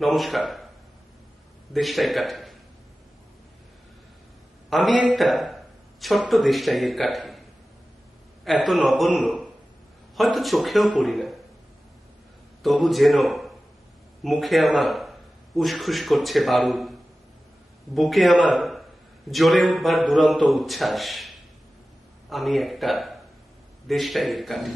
নমস্কার। দেশটাই কাঠি। আমি একটা ছোট্ট দেশটাইয়ের কাঠি। এত নগণ্য, হয়তো চোখেও পড়ি না। তবু যেন মুখে আমার উসখুস করছে বারুদ, বুকে আমার জ্বলে উঠবার দুরন্ত উচ্ছ্বাস। আমি একটা দেশটাইয়ের কাঠি।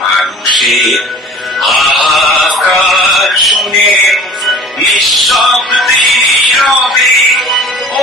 মানুষের হাহাকার শুনে নিঃশব্দে রবে ও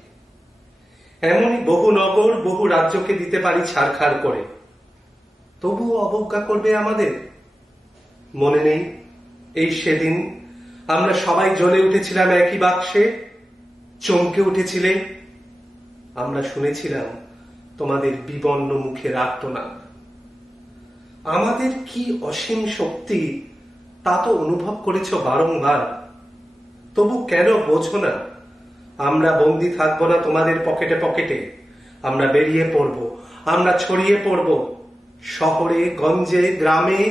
এমনই বহু নগর, বহু রাজ্যকে দিতে পারি ছাড়খাড় করে। তবুও অবজ্ঞা করবে আমাদের? মনে নেই। এই সেদিন আমরা সবাই জ্বলে উঠেছিলাম একই বাক্সে, চমকে উঠেছিলে। আমরা শুনেছিলাম তোমাদের বিবন্ন মুখের না। আমাদের কি অসীম শক্তি তা তো অনুভব করেছ বারংবার। তবু কেন বোঝো না? আমরা বন্দি থাকব না তোমাদের পকেটে পকেটে। আমরা বেরিয়ে পড়ব, আমরা ছড়িয়ে পড়ব। শহরে, গঞ্জে, গ্রামে,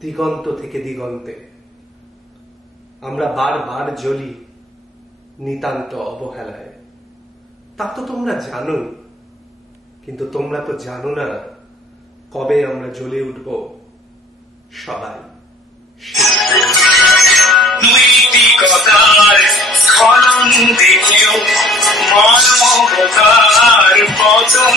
দিগন্ত থেকে দিগন্তে। আমরা বারবার জ্বলি নিতান্ত অবহেলায়। তা তো তোমরা জানোই, কিন্তু তোমরা তো জানো না কবে আমরা জ্বলে উঠব। সবাই স্খলন দেখেও মানবতার পতন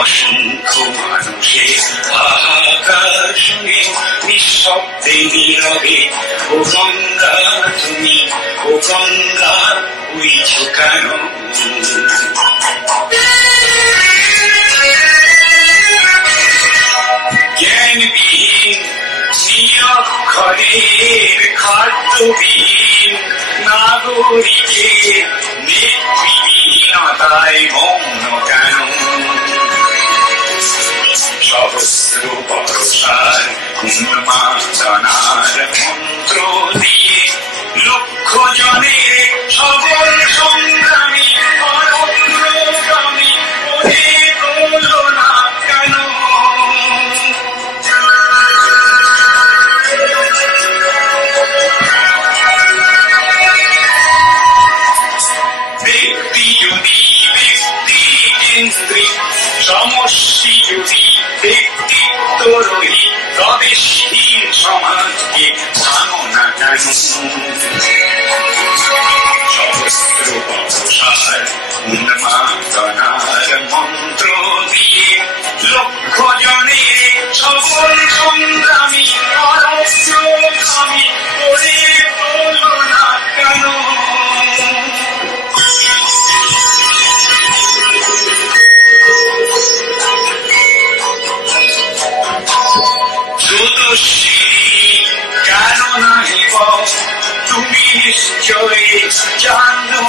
অসংখ্য মানুষের হাহাকার শুনে নিঃশব্দে নীরবে, ও গঙ্গা তুমি, ও গঙ্গা উইছ কেন নিরক্ষরের নাগরিকে নেতৃহীনতায় মৌন কেন সহস্র বরসার উন্মাদনার মন্ত্র দিয়ে সমষ্টি যদি ব্যক্তিত্ব রহি তবে শীল সমাজকে জানো। না কেন সহস্র মন্ত্র দিয়ে লক্ষ জনের সবল সংগ্রামী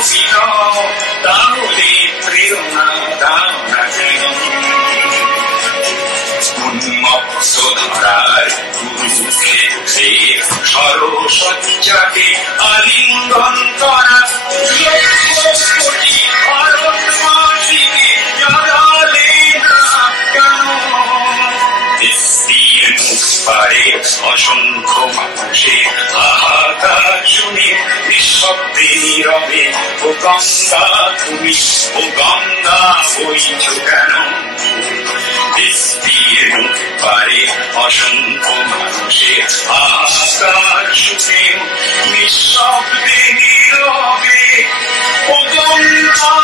নও তাহলে প্রেরণা দাও না কেন উন্মত্ত ধরার কুরুক্ষেত্রে সরসজ্জাকে আলিঙ্গন করা লক্ষ কোটি শুনে নিঃশব্দে নীরবে ও গঙ্গা তুমি ও গঙ্গা বইছ কেন বিস্তীর্ণ পারে অসংখ্য মানুষের হাহাকার শুনে নিঃশব্দে নীরবে ও গঙ্গা